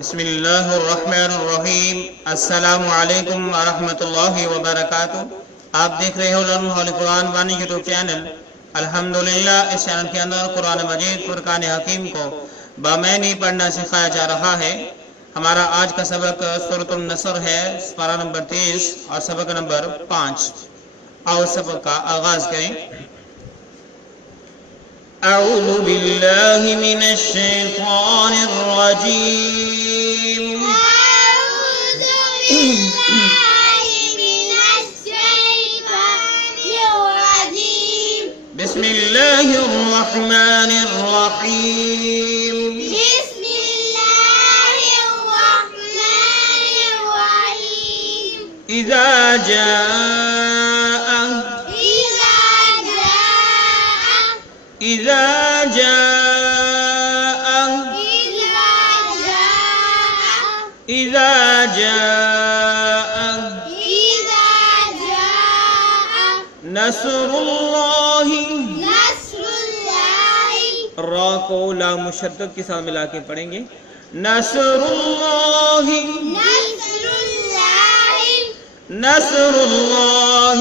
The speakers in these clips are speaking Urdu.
بسم اللہ الرحمن الرحیم۔ السلام علیکم ورحمۃ اللہ وبرکاتہ۔ آپ دیکھ رہے ہو لرن ہول قرآن وانی یوٹیوب چینل۔ الحمدللہ اس چینل کے اندر قرآن مجید فرقان حکیم کو بامعنی پڑھنا سکھایا جا رہا ہے۔ ہمارا آج کا سبق سورۃ النصر ہے، پارہ نمبر 30 اور سبق نمبر 5۔ آؤ سبق کا آغاز کریں۔ اعوذ باللہ من الشیطان الرجیم۔ أعوذ بالله من الشيطان الرجيم. بسم اللہ الرحمن الرحیم۔ بسم الله الرحمن الرحيم. اذا جاء إذا جاء اذا جاء نصر اللہ۔ نصر الله. را کو لام مشدد کے ساتھ ملا کے پڑھیں گے۔ نصر اللہ، نصر الله. نصر اللہ،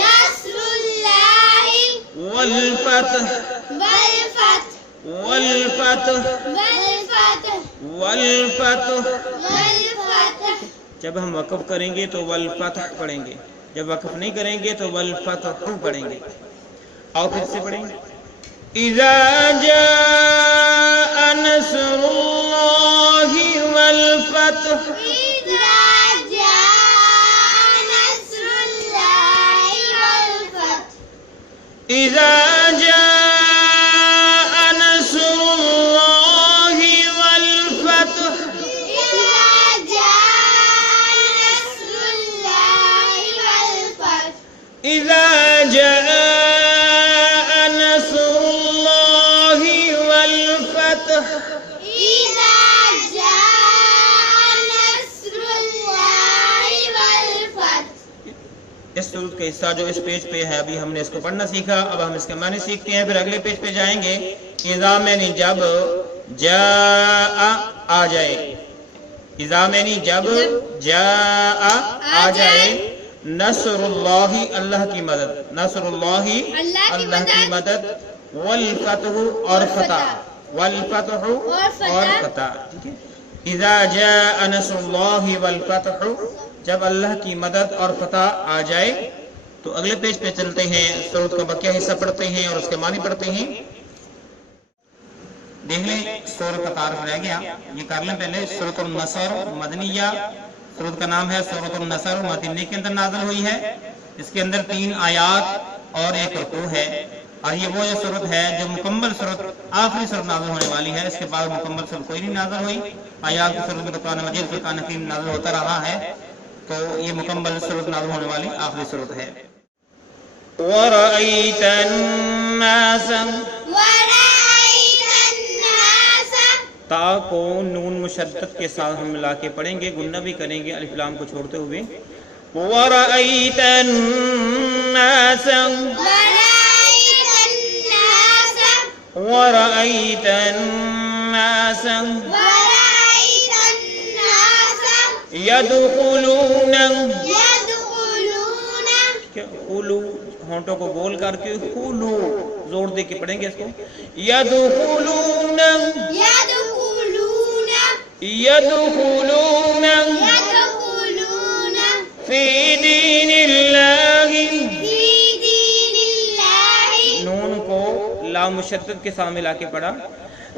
نصر الله. والفتح والفتح والفتح والفتح والفتح۔ والفتح. جب ہم وقف کریں گے تو والفتح پڑھیں گے، جب وقف نہیں کریں گے تو والفتح پڑھیں گے۔ آؤ پھر سے پڑھیں گے۔ اذا جاء نصر اللہ والفتح۔ إذا جاء نصر الله والفتح. اذا جاء نصر اللہ والفتح۔ إذا جاء نصر الله والفتح. اذا جاء نصر اللہ والفتح۔ إذا جاء نصر الله والفتح. اس سورت کا حصہ جو اس پیج پہ ہے، ابھی ہم نے اس کو پڑھنا سیکھا، اب ہم اس کے معنی سیکھتے ہیں، پھر اگلے پیج پہ جائیں گے۔ اذا میں جب، جاء آ جائے، اذا میں جب، جاء آ جائے، نصر اللہ اللہ کی مدد، نصر اللہ اللہ کی مدد، والفتح اور فتح، والفتح اور فتح، ٹھیک ہے۔ اذا جاء نصر اللہ والفتح، جب اللہ کی مدد اور فتح آ جائے۔ تو اگلے پیج پہ چلتے ہیں، سورت کا بقیہ حصہ پڑھتے ہیں اور اس کے معنی پڑھتے ہیں۔ دیکھ لیں سورت کا تعارف رہ گیا، یہ کر لیں پہلے۔ سورت النصر مدنیہ، سورت کا نام ہے سورت النصر، مدینے کے اندر نازل ہوئی ہے۔ اس کے اندر 3 آیات اور 1 رکوع ہے، اور یہ وہ سورت ہے جو مکمل سورت، آخری سورت نازل ہونے والی ہے۔ اس کے بعد مکمل سورت کوئی نہیں نازل ہوئی۔ آیات کی صورت میں قرآن مجید فرقان حکیم نازل ہوتا رہا ہے، تو یہ مکمل سورت نازل ہونے والی آخری سورت ہے۔ وَرَأَيْتَ النَّاسَ، ورأيت الناس. تا کو نون مشدد کے ساتھ ہم ملا کے پڑھیں گے، گنہ بھی کریں گے الف لام کو چھوڑتے ہوئے۔ وَرَأَيْتَ النَّاسَ، ورأيت الناس. وَرَأَيْتَ النَّاسَ ورأيت الناس. يَدْخُلُونَ، يدخلون. خلو ہونٹوں کو گول کر کے خلو زور دے کے پڑھیں گے اس کو۔ يَدْخُلُونَ، يدخلون. يَدْخُلُونَ يدخلون فِي دِينِ اللَّهِ، في دين الله. نون کو لام مشدد کے ساتھ ملا کے پڑھا۔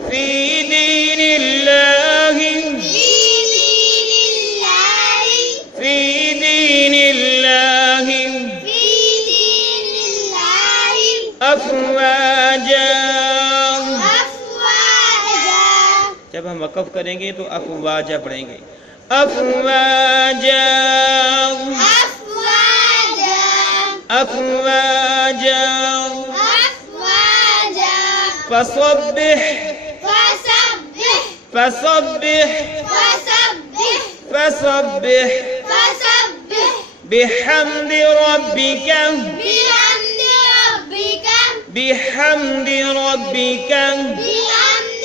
فِي دِينِ اللَّهِ، في دين الله. فِي دِينِ اللَّهِ في دين الله. أَفْوَاجًا، أفواجا. جب ہم وقف کریں گے تو افواجا پڑھیں گے۔ افواجا، أفواجا. افواجا، أفواجا. فصبح، فسبح. فصبح، فسبح. فصبح فسبح. بحمد ربك، بحمد ربك. بحمد ربك بحمد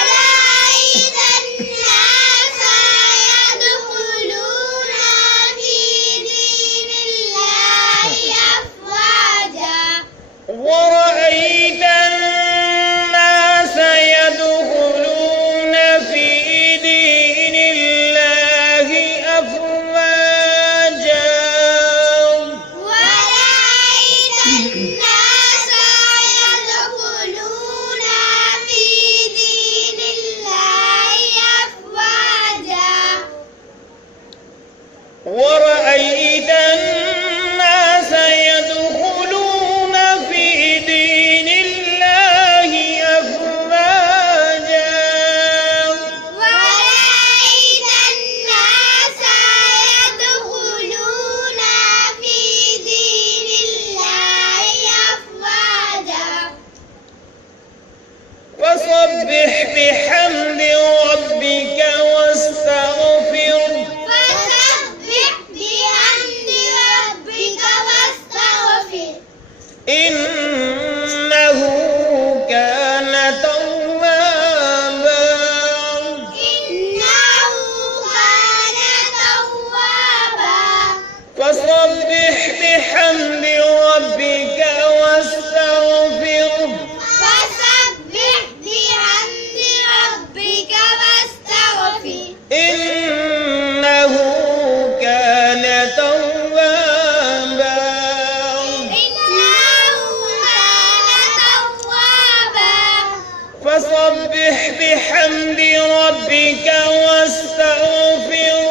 ورأيت الناس يدخلون في دين الله أفواجا ورأيت الناس يدخلون في دين الله أفواجا ورأيت الناس يدخلون في دين الله أفواجا ورأيت الناس يدخلون في دين الله أفواجا ورأيت الناس يدخلون في دين الله أفواجا فسبح بحمد ربك واستغفره فسبح بحمد ربك واستغفر إنه كان توابا إنه كان توابا فسبح بحمد ربك واستغفره فسبح بحمد ربك واستغفر إنه كان توابا إنه كان توابا فسبح بحمد ربك واستغفره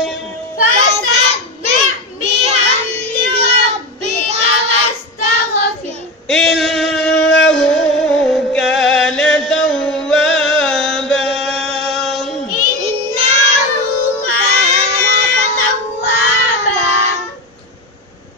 فسبح بحمد ربك واستغفر إنه كان توابا إنه كان توابا